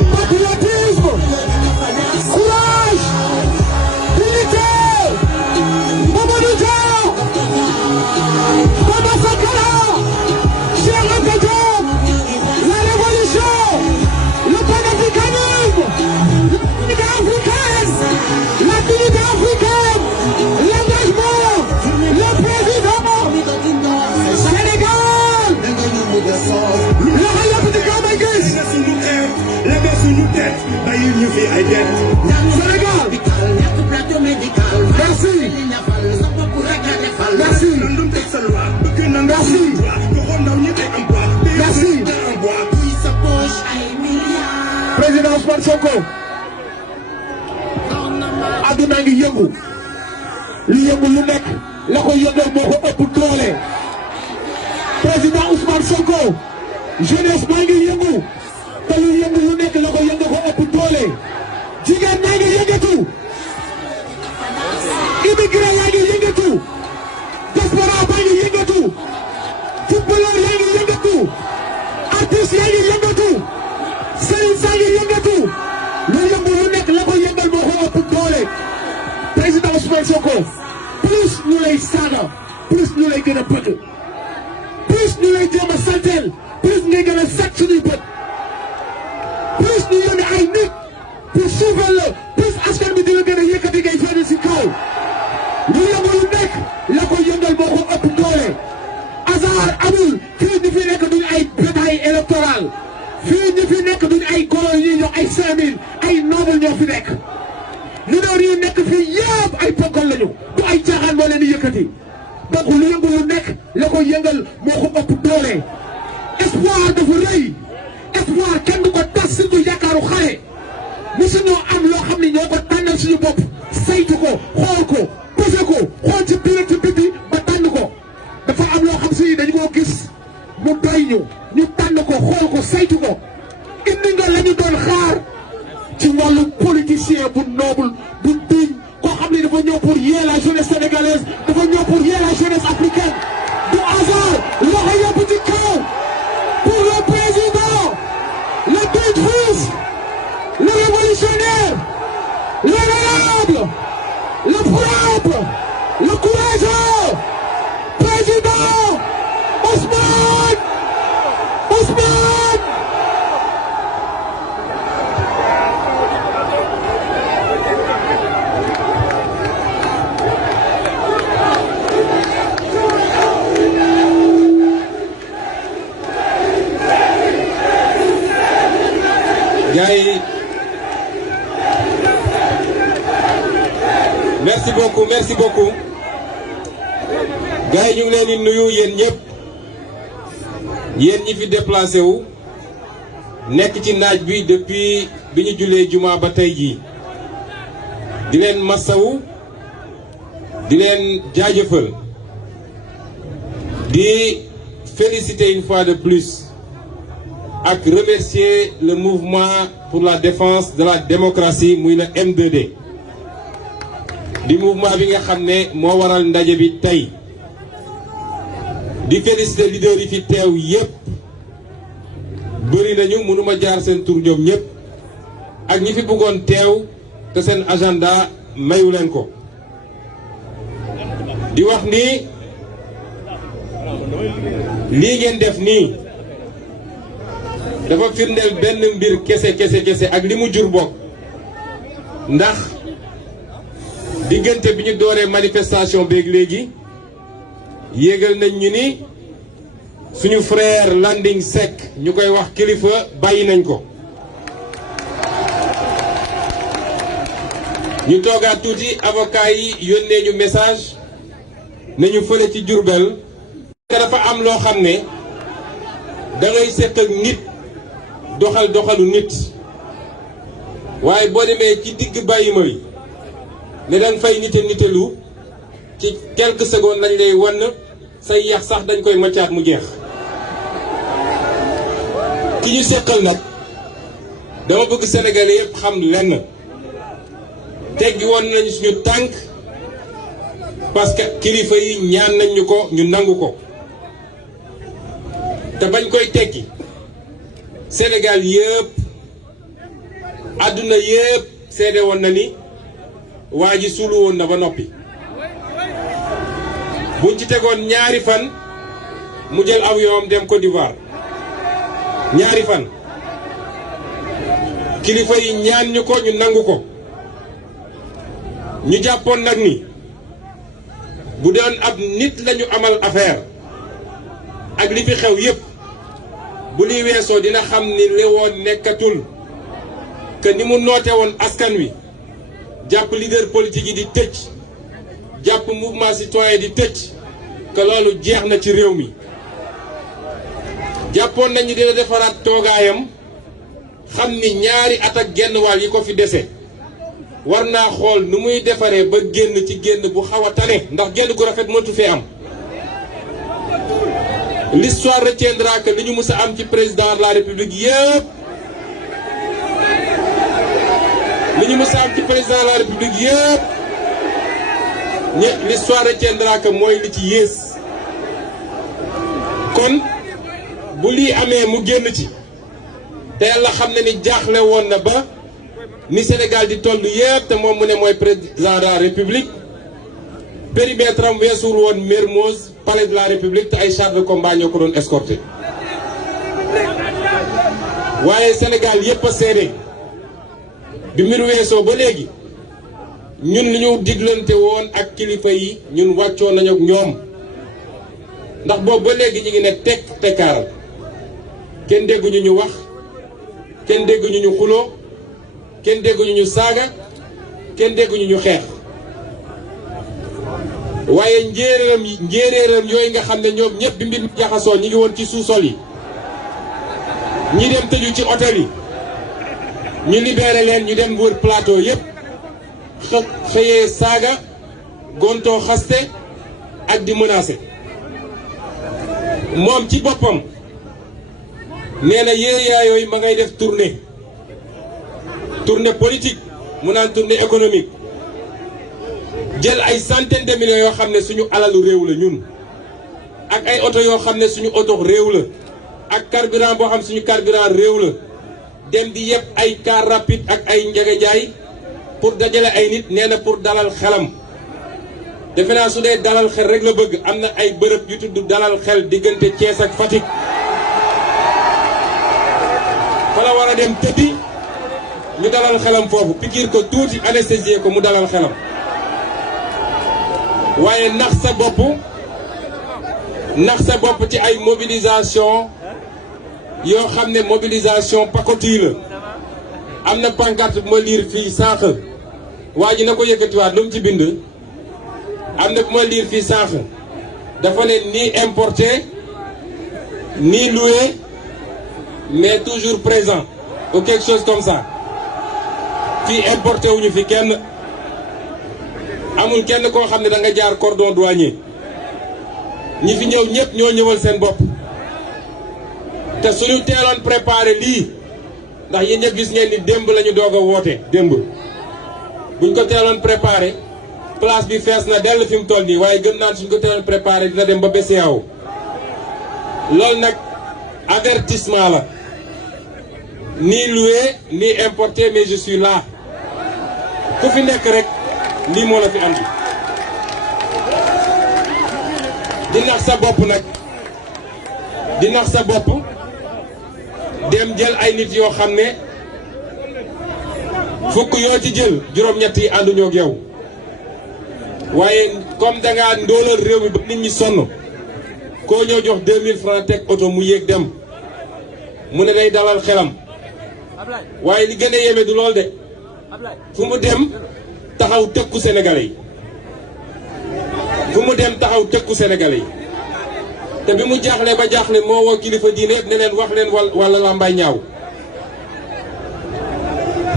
patriotisme, courage, dignité, Mamadou Dia, Thomas Sankara, Cheikh Anta Diop, la révolution, le panafricanisme, l'unité africaine, la dignité africaine, l'engagement, le président, Sénégal, le royaume du Cameroun. Sénégal. Merci. Merci. Merci. Merci. Président Ousmane Sonko. Aduna ngi yëngu. Li yëngu lu nekk la ko yëngal moo ko ëpp doole. Président Ousmane Sonko. Jeunesse maa ngi yëngu. te lu yëngu lu nekk la ko yëngu ko ëpp doole. Jigéen ñaa ngi yëngatu. Immigré yaa ngi yëngatu. Diaspora baa ngi yëngatu. Footballeur yaa ngi yëngatu. Artiste yaa ngi yëngatu. Sëriñ saa ngi yëngatu. lu yëngu lu nekk la ko yëngal moo ko ëpp doole. Président Ousmane Sonko. plus ñu lay saaga. plus ñu lay gën a bëgg. plus ñu lay jéem a salteel. plus ngay gën a sàcc suñuy bët. plus ñu yónni ay nit. pour suufal la. plus askan bi dina gën a yëkkati ngay fenn si kaw. lu yëngu lu nekk la ko yëngal moo ko ëpp doole. hasard amul. fii ñu fi nekk duñ ay bétail électoral. fii ñu fi nekk duñ ay goro yi jox ay 5000 ay noble ñoo fi nekk. leader yi nekk fii yëpp ay ponkal lañu. du ay caaxaan moo leen di yëkkati. donc lu yëngu lu nekk la ko yëngal moo ko ëpp doole. espoir dafa rëy. espoir kenn du ko tas surtout yaakaaru xale. musuñoo am loo xam ne ñoo ko tànnal suñu bopp. saytu ko xool ko posé ko xool ci biir ci biti ba tànn ko. dafa am loo xam si dañu koo gis mu doy ñu tànn ko xool ko saytu ko. indi nga la ñu doon xaar ci wàllu politicien bu noble bu digne koo xam ne dafa ñëw pour yee la jeunesse sénégalaise dafa ñëw pour yee la jeunesse africaine. du hasard loxo yëpp ci kaw pour le président le détruise le révolutionnaire l'honorable le propre le courageux président Ousmane. gars yi merci beaucoup gars yi ñu ngi leen di nuyu yéen ñëpp yéen ñi fi déplacé wu nekk ci naaj bi depuis bi ñu jullee juma ba tey jii di leen masawu di leen jaajëfal di féliciter une fois de plus ak remercier le mouvement pour la défense de la démocratie muy le M2D di mouvement bi nga xam ne moo waral ndaje bi tey di féliciter leader yi fi teew yépp bëri nañu mënuma jaar seen tur ñoom ñépp ak ñi fi bëggoon teew te seen agenda mayu leen ko di wax ni lii ngeen def nii dafa firndeel benn mbir kese ak li mu jur bokk ndax diggante bi ñu dooree manifestation beeg léegi yéegal nañ ñu ni suñu frère Landing Seck ñu koy wax kilifa bàyyi nañ ko ñu toogaat tuuti avocat yi yónnee ñu message nañu fële ci Diourbel dafa am loo xam ne da ngay seq ak nit doxalu nit waaye boo demee ci digg bàyyi ma wi ne danga fay nitelu ci quelques secondes lañ lay wan say yax sax dañ koy maccaat mu jeex ki ñu seqal nag dama bëgg Sénégalais yëpp xam lenn teggi woon nañu suñu tànk parce que kilifa yi ñaan nañ ñu ko ñu nangu ko te bañ koy teggi Sénégal yëpp àdduna yépp seede woon na ni waa ji suulu woon na ba noppi buñ ci tegoon ñaari fan mu jël avion dem Côte d'Ivoire ñaari fan kilifa yi ñaan ñu ko ñu nangu ko ñu jàppoon nag ni bu doon ab nit lañu amal affaire ak li fi xew yépp bu liy weesoo dina xam ni li woon nekkatul que ni mu noote woon askan wi jàpp leader politique yi di tëj jàpp mouvement citoyen di tëj que loolu jeex na ci réew mi jàppoon nañu dina defaraat toogaayam xam ni ñaari at ak genn wàll yi ko fi dese war naa xool nu muy defaree ba génn ci génn bu xaw a tane ndax génn gu rafet mëntu fee am. L'histoire retiendra que li ñu mës a am ci président de la république yëpp li ñu mës a am ci président de la république yëpp l'histoire retiendra que mooy li ci yées kon bu lii amee mu génn ci te yàlla xam na ni jaaxle woon na ba ni Sénégal di toll yëpp te moom mu ne mooy président de la république périmètre am weesuwul woon Mermoz palais de la république te ay chars de combat ñoo ko doon escorté waaye Sénégal yëpp a seede bi mbir weesoo ba léegi ñun li ñu diglante woon ak kilifa yi ñun wàccoo nañu ak ñoom ndax boobu ba léegi ñu ngi ne tekk tekkaaral kenn dégguñu ñu wax kenn dégguñu ñu xuloo kenn dégguñu ñu saaga kenn dégguñu ñu xeex waaye njéeréeram yooyu nga xam ne ñoom ñëpp bi mbir mi jaxasoo ñi ngi woon ci sous-sol yi ñi dem tëju ci hôtel yi ñu libéré leen ñu dem wër plateau yëpp xëyee saaga gontoo xaste ak di menacé moom ci boppam nee na yéeyaa yooyu ma ngay def tournée politique mu naan tournée économique jël ay centaines de millions yoo xam ne suñu alalu réew la ñun ak ay oto yoo xam ne suñu oto réew la ak carburant boo xam suñu carburant réew la dem di yëpp ay car rapide ak ay njegejaay pour dajale ay nit nee na pour dalal xelam defe naa su dee dalal xel rek la bëgg am na ay bërëb yu tudd dalal xel diggante Thiès ak Fatick fa la war a dem tëddi ñu dalal xelam foofu pikiir ko tuuti anesthésier ko mu dalal xelam waaye nax sa bopp ci ay mobilisation yoo xam ne mobilisation pacotille la am na pancarte bu ma liir fii sànq waa ji na ko yëkkatiwaat lu mu ci bind am na bu ma liir fii sànq dafa ne ni importé ni loué mais toujours présent ou quelque chose comme ça fii importé wuñu fi kenn amul kenn koo xam ne da nga jaar cordon douanier ñi fi ñëw ñëpp ñoo ñëwal seen bopp te suñu teeloon préparé lii ndax yéen ñëpp gis ngeen ni démb la ñu doog a woote démb buñ ko teeloon préparé place bi fees na dell fi mu toll nii waaye gëm naan suñ ko teeloon préparé dina dem ba BCEAO loolu nag avertissement la ni loué ni importé mais je suis là ku fi nekk rek lii moo la fi andi di nax sa bopp nag di nax sa bopp dem jël ay nit yoo xam ne fukk yoo ci jël juróom-ñett yi ànduñoo ak yow waaye comme dangaa ndóolal réew mi ba nit ñi sonn koo ñoo jox 2000 francs teg oto mu yéeg dem mu ne day dalal xelam waaye li gën a yéeme du lool de fu mu dem taxaw tëkku Sénégalais yi fu mu dem taxaw tëkku Sénégalais yi te bi mu jaaxle ba jaaxle moo woo kilifa diine yëpp ne leen wax leen wala làmbaay ñaaw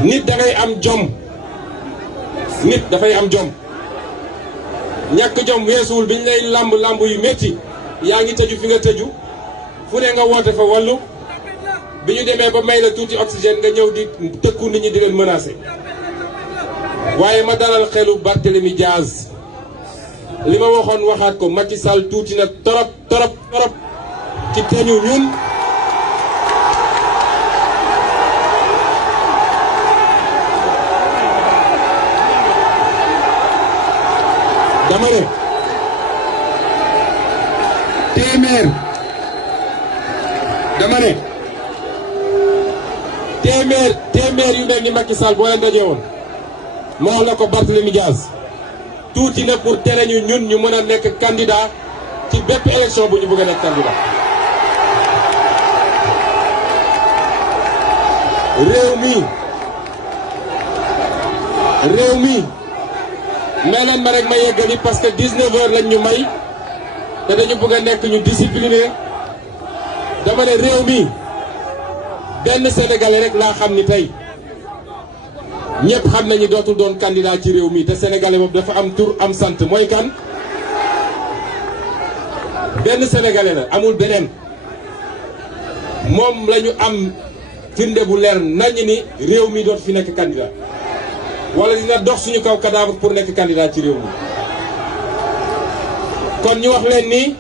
nit dangay am jom nit dafay am jom ñàkk jom weesuwul bi ñu lay lamb yu métti yaa ngi tëju fi nga tëju fu ne nga woote fa wàllu bi ñu demee ba may la tuuti oxygène nga ñëw di tëkku nit ñi di leen menacer waaye ma dalal xelu Barthélémy Diaz li ma waxoon waxaat ko Macky Sall tuuti na torop ci teñu ñun dama ne téeméer yu mel ni Macky Sall boo leen dajee woon ma wax la ko Barthélémy Dias tuuti na pour tere ñu ñun ñu mën a nekk candidat ci bépp élection bu ñu bëgg a nekk candidat. réew mi may leen ma rek ma yeggali parce que 19h lañ ñu may te dañu bëgg a nekk ñu discipliné dama ne réew mi benn sénégalais rek laa xam ni tey ñëpp xam nañu dootul doon candidat ci réew mi te sénégalais boobu dafa am tur am sant mooy kan benn sénégalais la amul beneen moom la ñu am firnde bu leer nañ ni réew mi dootu fi nekk candidat wala dina dox suñu kaw cadavre pour nekk candidat ci réew mi kon ñu wax leen ni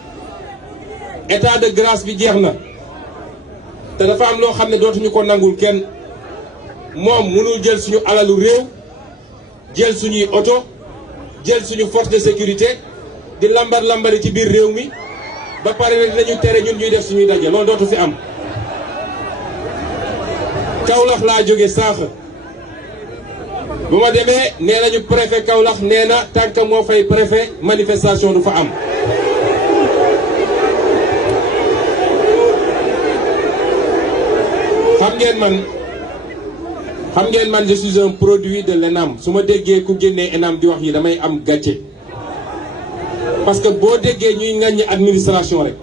état de grâce bi jeex na te dafa am loo xam ne dootuñu ko nangul kenn moom mënul jël suñu alalu réew jël suñuy oto jël suñu force de sécurité di lambari ci biir réew mi ba pare rek dinañu tere ñun ñuy def suñuy daje loolu dootu fi am. Kaolack laa jóge sànq bu ma demee nee nañu préfet Kaolack nee na tant que moo fay préfet manifestation du fa am. xam ngeen man je suis un produit de l'ENAM su ma déggee ku génnee ENAM di wax yi damay am gàcce parce que boo déggee ñuy ŋàññi administration rek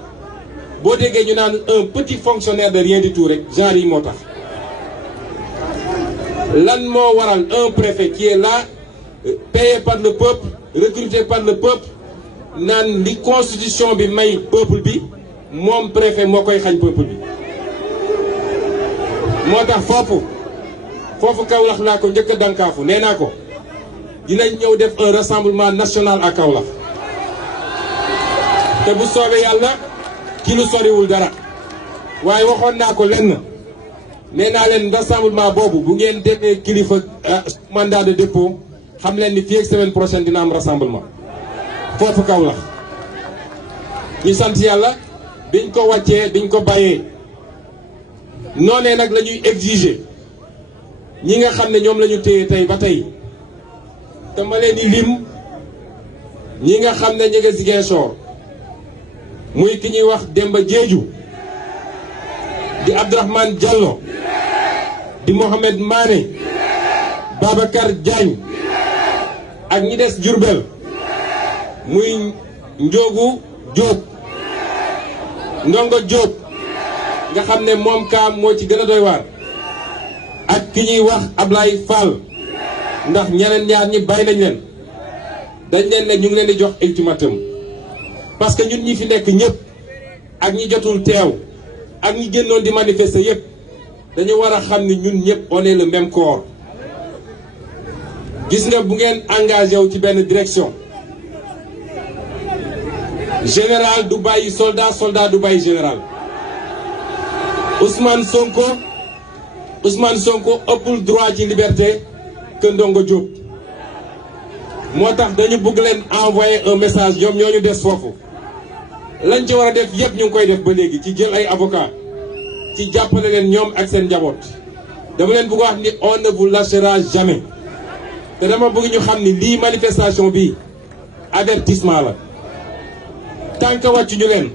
boo déggee ñu naan un petit fonctionnaire de rien du tout rek genre yi moo tax. lan moo waral un préfet qui est là payé par le peuple recruté par le peuple naan li constitution bi may peuple bi moom préfet moo koy xañ peuple bi moo tax foofu Kaolack laa ko njëkk a dankaafu nee naa ko dinañ ñëw def un rassemblement national à Kaolack te bu soobee yàlla ci lu soriwul dara waaye waxoon naa ko lenn nee naa leen rassemblement boobu bu ngeen déggee kilifa mandat de dépôt xam leen ni fii ak semaine prochaine dina am rassemblement foofu Kaolack ñu sant yàlla biñ ko wàccee biñ ko bàyyee noonee nag la ñuy exiger ñi nga xam ne ñoom la ñu téye tey ba tey te ma leen di lim ñi nga xam ne ñu ngi Ziguinchor muy ki ñuy wax Demba Diédhiou di Abdourahmane Diallo di Mohamed Mané Babacar Diagne ak ñi des Diourbel muy Ndiogu Diop Ndongo Diop nga xam ne moom kaam moo ci gën a doy waar ak ki ñuy wax Ablaye Fall ndax ñeneen ñaar ñi bàyyi nañ leen dañ leen ne ñu ngi leen di jox ultimatum parce que ñun ñi fi nekk ñëpp ak ñi jotul teew ak ñi génnoon di manifester yëpp dañu war a xam ni ñun ñëpp on est le même corps gis nga bu ngeen engagé wu ci benn direction général du bàyyi soldat soldat du bàyyi général Ousmane Sonko ëppul droit ci liberté que Ndongo Diop moo tax dañu bëgg leen envoyer un message ñoom ñoo ñu des foofu lañ ci war a def yëpp ñu ngi koy def ba léegi ci jël ay avocat ci jàppale leen ñoom ak seen njaboot dama leen bëgg wax ni on ne vous lâchera jamais te dama bëgg ñu xam ni lii manifestation bi avertissement la tant que wàccu ñu leen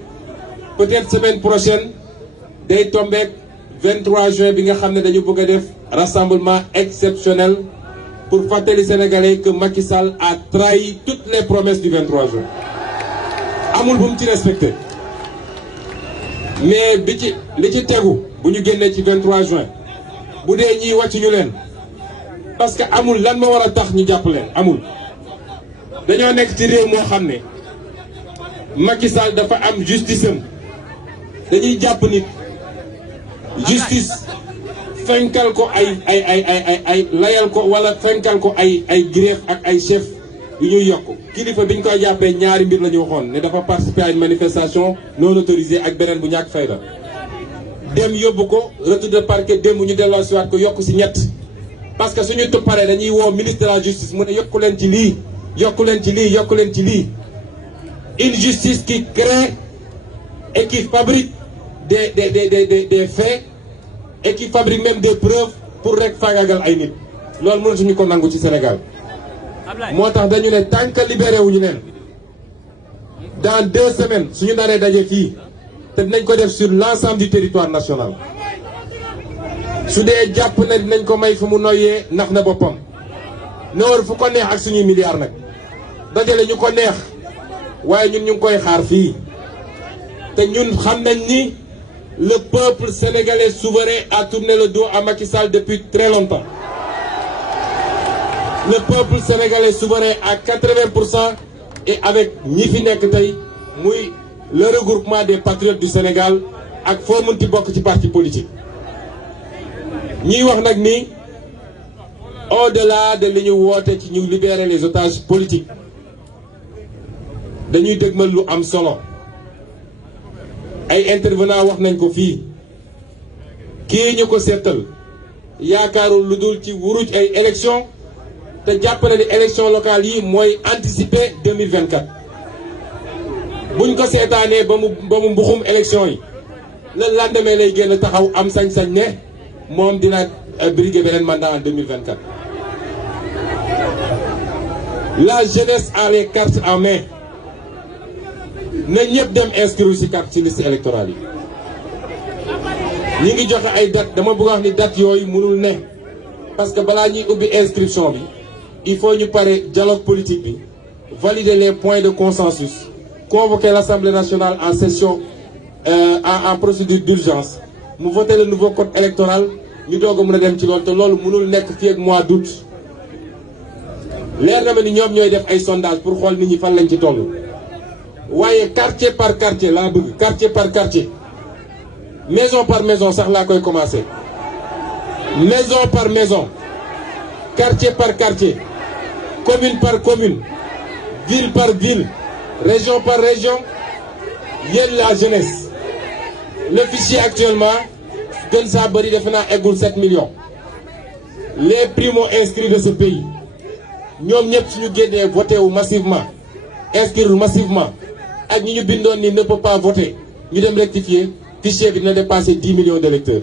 peut-être semaine prochaine day tombeek 23 juin bi nga xam ne dañu bëgg a def rassemblement exceptionnel pour fàttali Sénégalais que Macky Sall a trahi toutes les promesses du 23 juin amul bu mu ci respecté mais li ci tegu bu ñu génnee ci 23 juin bu dee ñiy wàcc ñu leen parce que amul lan ma war a tax ñu jàpp leen amul dañoo nekk ci réew moo xam ne Macky Sall dafa am justice am dañuy jàpp nit justice fenkal ko ay layal ko wala fenkal ko ay grief ak ay chef yu ñuy yokk kilifa biñ koy jàppee ñaari mbir la ñu waxoon ne dafa participer à une manifestation non autorisée ak beneen bu ñàkk fayda dem yóbbu ko retour de parquet démb ñu delloo siwaat ko yokk si ñett parce que suñu tupparee dañuy woo ministre de la justice mu ne yokku leen ci lii yokku leen ci lii yokku leen ci lii. Une justice qui crée et qui fabrique des faits et qui fabrique même des preuves pour rek faagaagal ay nit loolu mënatuñu ko nangu ci Sénégal. moo tax dañu ne tant que libéré wuñu leen dans 2 semaines suñu naree daje fii te dinañ ko def sur l'ensemble du territoire national. su dee jàpp na dinañ ko may fu mu noyyee nax na boppam ne war fu ko neex ak suñuy milliards nag dajale ñu ko neex waaye ñun ñu ngi koy xaar fii te ñun xam nañ ni le peuple sénégalais souverain a tourné le dos à Macky Sall depuis très longtemps. Le peuple sénégalais souverain à 80% et avec ñi fi nekk tey muy le regroupement des patriotes du Sénégal ak foo mënti bokk ci parti politique. ñuy wax nag ni au-delà de li ñu woote ci ñu libérer les otages politiques dañuy dëgmal lu am solo ay intervenants wax nañ ko fii kii ñu ko seetal yaakaarul lu dul ci wuruj ay élections te jàpp na ni élections locales yi mooy anticiper 2024 buñ ko seetaanee ba mu mbuxum élections yi le lendemain lay génn taxaw am sañ-sañ ne moom dina briguer beneen mandat en 2024. La jeunesse a les cartes en main na ñëpp dem inscrire ci carte ci liste électorale yi. ñi ngi joxe ay date dama bëgg wax ni date yooyu mënul ne parce que balaa ñuy ubbi inscription bi il faut ñu pare dialogue politique bi valider les points de consensus convoquer l'Assemblée nationale en session en procédure d'urgence mu voter le nouveau code électoral ñu doog a mën a dem ci loolu te loolu mënul nekk fii ak mois d'août. leer na ma ni ñoom ñooy def ay sondage pour xool nit ñi fan lañ ci toll waaye quartier par quartier laa bëgg quartier par quartier maison par maison sax laa koy commencer maison par maison quartier par quartier commune par commune ville par ville région par région yéen la jeunesse le fichier actuellement gën saa bëri defe naa eggul 7 millions les primo-inscrits de ce pays ñoom ñëpp suñu génnee voté wu massivement inscrire massivement ak ñi ñu bindoon ni ne peut pas voter ñu dem rectifier fichier bi dina dépasser 10 millions d'électeurs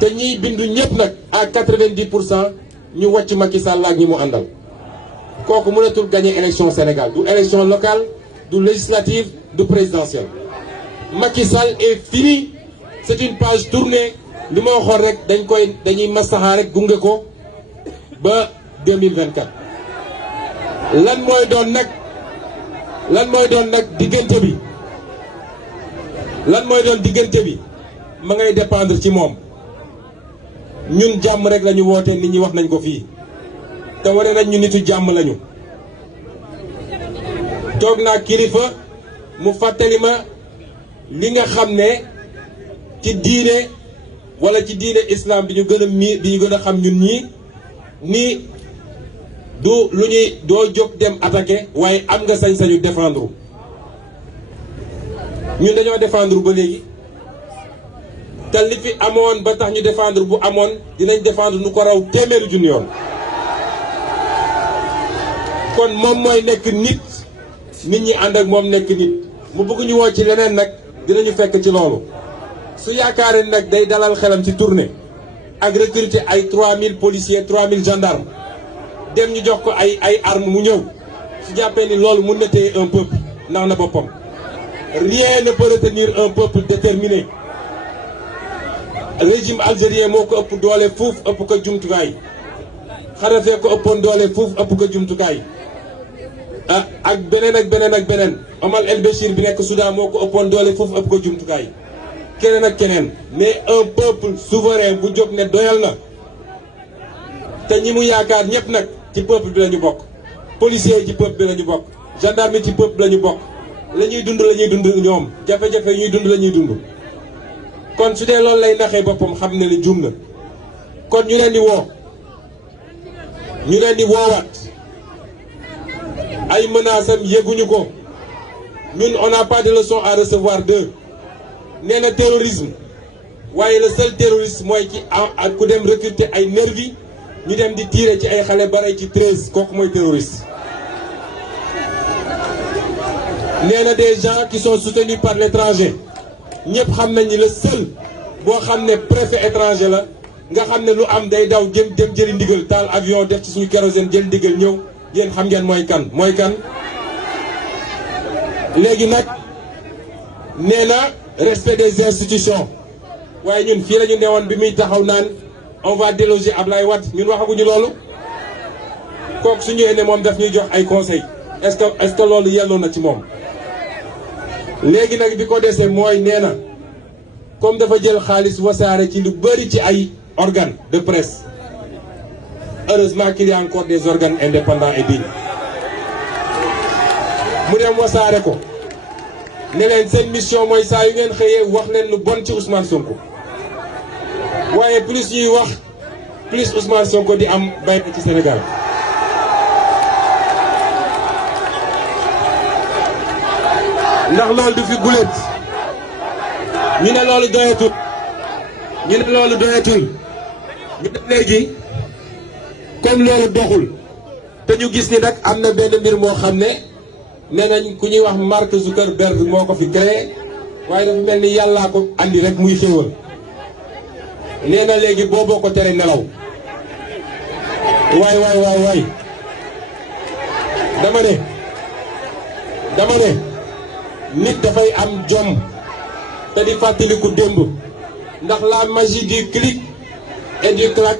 te ñiy bindu ñëpp nag à 90% ñu wàcc Macky Sall ak ñi mu àndal kooku mënatul gagner élection Sénégal du élection locale du législative du présidentielle Macky Sall est fini c'est une page tournée li ma waxoon rek dañuy masaxaa rek gunge ko ba 2024 lan mooy doon nag diggante bi ma ngay dépendre ci moom ñun jàmm rek lañu woote nit ñi wax nañ ko fii te wane nañ ñu nitu jàmm lañu toog naa kilifa mu fàttali ma li nga xam ne ci diine wala ci diine islam bi ñu gën a xam ñun ñii ni du lu ñuy doo jóg dem attaquer waaye am nga sañ-sañu défendre ñun dañoo défendre ba léegi te li fi amoon ba tax ñu défendre bu amoon dinañ défendre nu ko raw téeméeri junni yoon kon moom mooy nekk nit ñi ànd ak moom nekk nit mu bëgg ñu woo ci leneen nag dinañu fekk ci loolu su yaakaaree nag day dalal xelam ci tournée ak recruter ay 3000 policiers 3000 gendarmes dem ñu jox ko ay armes mu ñëw su jàppee ni loolu mun na téye un peuple ndax na boppam rien ne peut retenir un peuple déterminé régime algérien moo ko ëpp doole fuuf ëpp ko jumtukaay Kadhafi ko ëppoon doole fuuf ëpp ko jumtukaay ak beneen Omar El Béchir bi nekk Soudan moo ko ëppoon doole fuuf ëpp ko jumtukaay keneen ak keneen mais un peuple souverain bu jóg ne doyal na te ñi mu yaakaar ñëpp nag ci peuple bi la ñu bokk policiers yi ci peuple bi la ñu bokk gendarme yi ci peuple bi la ñu bokk la ñuy dund ñoom jafe-jafe yi ñuy dund la ñuy dund kon su dee loolu lay naxee boppam xam ne ni juum na kon ñu leen di woowaat ay menaces am yëguñu ko ñun on n'a pas de leçon à recevoir d'eux nee na terrorisme waaye le seul terroriste mooy ci ku dem recruter ay nervi ñu dem di tirer ci ay xale ba rey ci 13 kooku mooy terroriste. nee na des gens qui sont soutenus par l'étranger ñëpp xam nañ ni le seul boo xam ne préfet étranger la nga xam ne lu am day daw dem jëli ndigal taal avion def ci suñu kérosène jël ndigal ñëw yéen xam ngeen mooy kan léegi nag nee na respect des institutions waaye ñun fii la ñu newoon bi muy taxaw naan on va déloger Ablaye Wade ñun waxaguñu loolu kooku su ñëwee ne moom daf ñuy jox ay conseils est-ce que loolu yelloo na ci moom. léegi nag bi ko desee mooy nee na comme dafa jël xaalis wasaare ci lu bëri ci ay organes de presse heureusement qu'il y a encore des organes indépendants et dignes mu dem wasaare ko ne leen seen mission mooy saa yu ngeen xëyee wax leen lu bon ci Ousmane Sonko waaye plus ñuy wax plus Ousmane Sonko di am bay ci Sénégal. ndax loolu du fi gulet ñu ne loolu doyatul ñu ne léegi comme loolu doxul te ñu gis ni nag am na benn mbir moo xam ne nee nañ ku ñuy wax Mark Zuckerberg moo ko fi créé waaye dafa mel ni yàllaa ko andi rek muy xéewal nee na léegi booboo ko tere nelaw waay dama ne nit dafay am jom te di fàttaliku démb ndax la magie du clic et du clac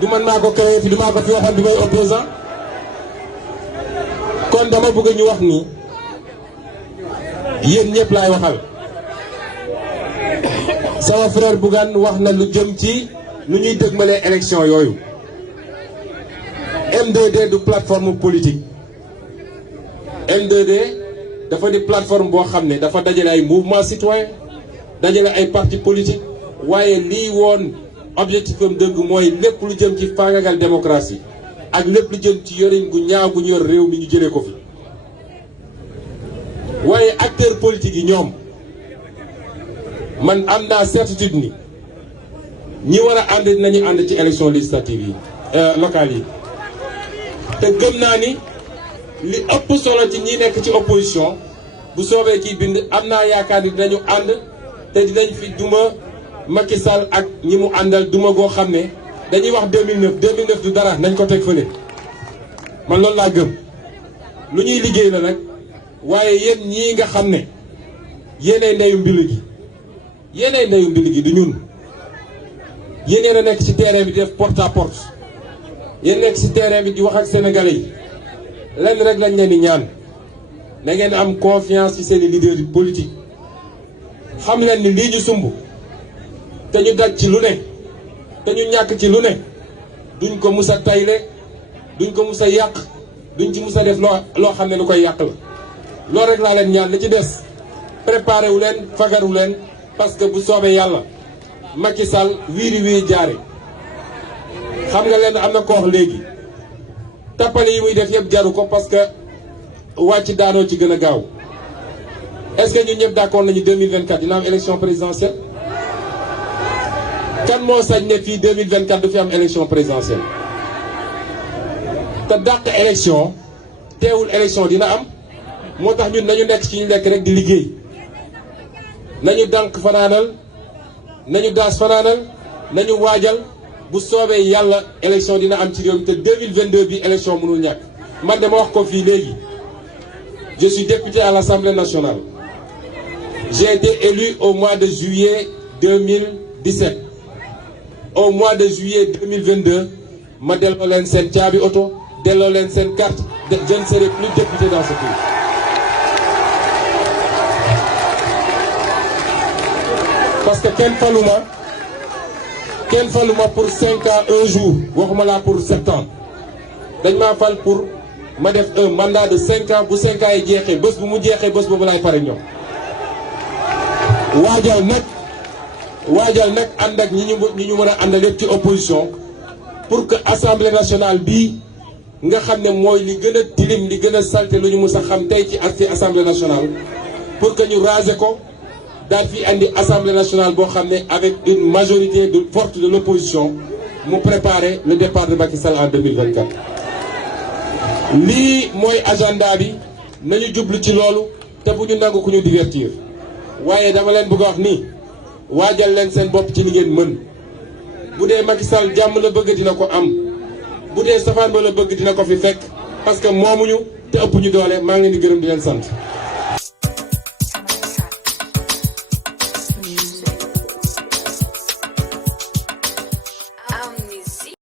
du man maa ko créé fi du maa ko fi waxoon bi may opposant kon dama bëgg ñu wax ni yéen ñëpp laay waxal sama frère Bougane wax na lu jëm ci nu ñuy dëgmalee élection yooyu M2D du plateforme politique M2D dafa di plateforme boo xam ne dafa dajale ay mouvement citoyen dajale ay parti politique waaye lii woon objectif am dëgg mooy lépp lu jëm ci faagagal démocratie ak lépp lu jëm ci yorin gu ñaaw gu ñu yor réew mi ñu jëlee ko fi waaye acteurs politiques yi ñoom man am naa certitude ni ñi war a ànd nañu ànd ci élection législative yi locales yi te gëm naa ni li ëpp solo ci ñi nekk ci opposition bu soobee kiy bind am naa yaakaar ni dinañu ànd te dinañ fi duma Macky Sall ak ñi mu àndal duma goo xam ne dañuy wax 2009 du dara nañ ko teg fële man loolu laa gëm lu ñuy liggéey la nag waaye yéen ñii nga xam ne yéenay ndeyu mbilu gi du ñun yéen a nekk ci terrain bi di def porte à porte yéen nekk ci terrain bi di wax ak sénégalais yi lenn rek lañ leen di ñaan na ngeen am confiance ci seen i leader politique xam leen ni lii ñu sumb te ñu daj ci lu ne te ñu ñàkk ci lu ne duñ ko mus a tayle duñ ko mus a yàq duñ ci mus a def loo xam ne lu koy yàq la loolu rek laa leen ñaan li ci des préparé wu leen fagaru leen parce que bu soobee yàlla Macky Sall wiiri jaare xam nga leen am na ko wax léegi tappale yi muy def yëpp jaru ko parce que wàcc daanoo ci gën a gaaw est-ce que ñun ñëpp d'accord nañu 2024 dina am élection présidentielle kan moo sañ ne fii 2024 du fi am élection présidentielle te dàq élection teewul élection dina am moo tax ñun nañu nekk ci ñu nekk rek di liggéey nañu dànk fanaanal nañu daas fanaanal nañu waajal bu soobee yàlla élection dina am ci réew mi te 2022 bi élection mënul ñàkk man dama wax ko fii léegi je suis député à l'Assemblée nationale j'ai été élu au mois de juillet 2017 au mois de juillet 2022 ma delloo leen seen caabi oto delloo leen seen carte je ne serai plus député dans ce pays. parce que kenn faluma pour 5 ans 1 jour waxuma laa pour 7 ans dañ maa fal pour ma def un mandat de 5 ans bu 5 ans yi jeexee bés bu mu jeexee bés boobu laay pare ñoom waajal nag ànd ak ñi ñu mën a àndal yëpp ci opposition pour que assemblée nationale bii nga xam ne mooy li gën a tilim li gën a salté lu ñu mës a xam tey ci assemblée nationale pour que ñu raser ko daal fi andi assemblée nationale boo xam ne avec une majorité forte de l'opposition mu préparer le départ de Macky Sall en 2024. lii mooy agenda bi nañu jublu ci loolu te bu ñu nangu ku ñu divertir waaye dama leen bëgg a wax ni waajal leen seen bopp ci li ngeen mën bu dee Macky Sall jàmm la bëgg dina ko am bu dee safaan ba la bëgg dina ko fi fekk parce que moomuñu te ëpp ñu doole maa ngi leen di gërëm di leen sant.